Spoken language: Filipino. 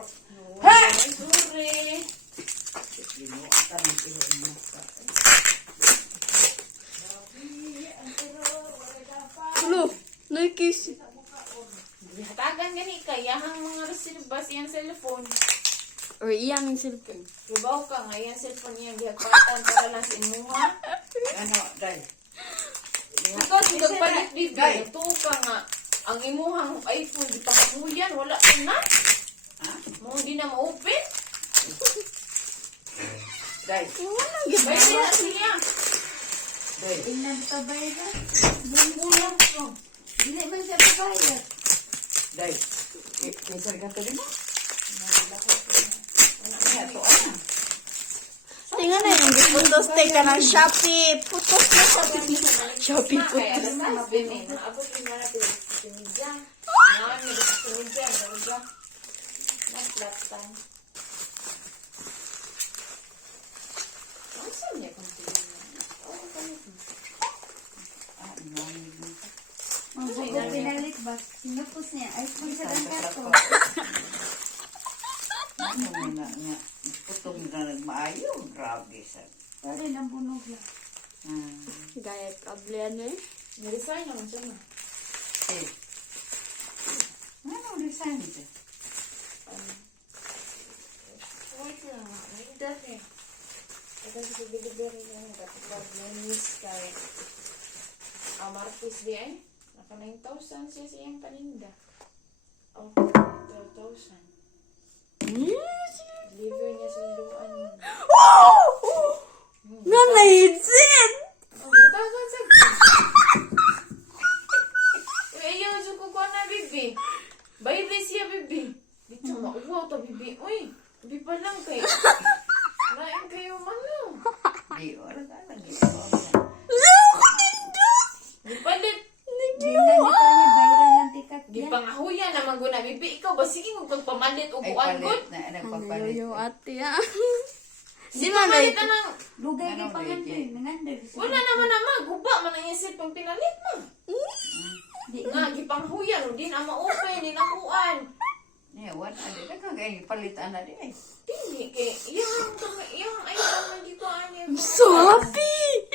Ha! Sorry. Hello, naikis. Hatagan gani kaya hang mga resilbas iyang cellphone. Or iyang cellphone. Lubaw ka nga iyang cellphone iyang gihagpatan para lang sa imuha. Ano, dahil. Ito, sigagpalit dito. Ito ka nga. Ang imuhang iPhone, di pa kamuyan, wala ka na. Ha? Mo di na ma-open. Dahil. Wala Bay siya siya. Dahil. Tingnan ka bayad. Bulang ko. Dili man siya bayad. Dahil. Kisar ka to din mo? Ano to, ano? Tingnan na yung putos ka ng Shopee. Putos na Shopee. Shopee Kaya putos. alas na mabinin. Naabot yung mga natin. Sinidya. Nga, may sinidya. Naruga. Naglatan. Ang saan niya kung tinignan? Oo, ganit mo. Ah, inamig mo ka. Mabugot pinalit ba? Sinupos niya. iPhone sa lang kato. Ano mo na nga? Putong na nagmaayo. Grabe sa. Sorry, nabunog lang. Gaya kable ano eh. Niresign naman siya na. Eh. Ano resign ito? Wait lang. May dati. Ito sa delivery lang. Kapag may miss kay Marquis di ay. Naka 9,000 siya siyang paninda. Oh, 12,000. Deliver niya sa luan. Nga naidsin! Oh, matagal sa ayaw dyan ko na, bibi. Bye-bye siya, bibi. Dito, mauwaw ta, bibi. Uy, bibi pa lang kayo. Lain kayo man lang. Di, wala ka lang. Ito. Di palit. Tingnan dito niya bayran ng tikat Di niya. pangahuyan naman guna, bibi. Ikaw ba, sige, huwag kang pamalit o Ay, buwan palit good. na. Ano Nagpapalit. yung ate ah. Di Si Manay. pamalit na ng... Lugay Ano, kay pangandoy. legit? Nangandoy. Wala naman naman. Guba man ang isip pang pinalit mo. Di Nga, gipanghuyan. Di na ma-open, di na kuan. Yeah, what? Adi, kaya palitan na di ay. Dili, kay... Iyang ayaw naman di ko ano. Shopee!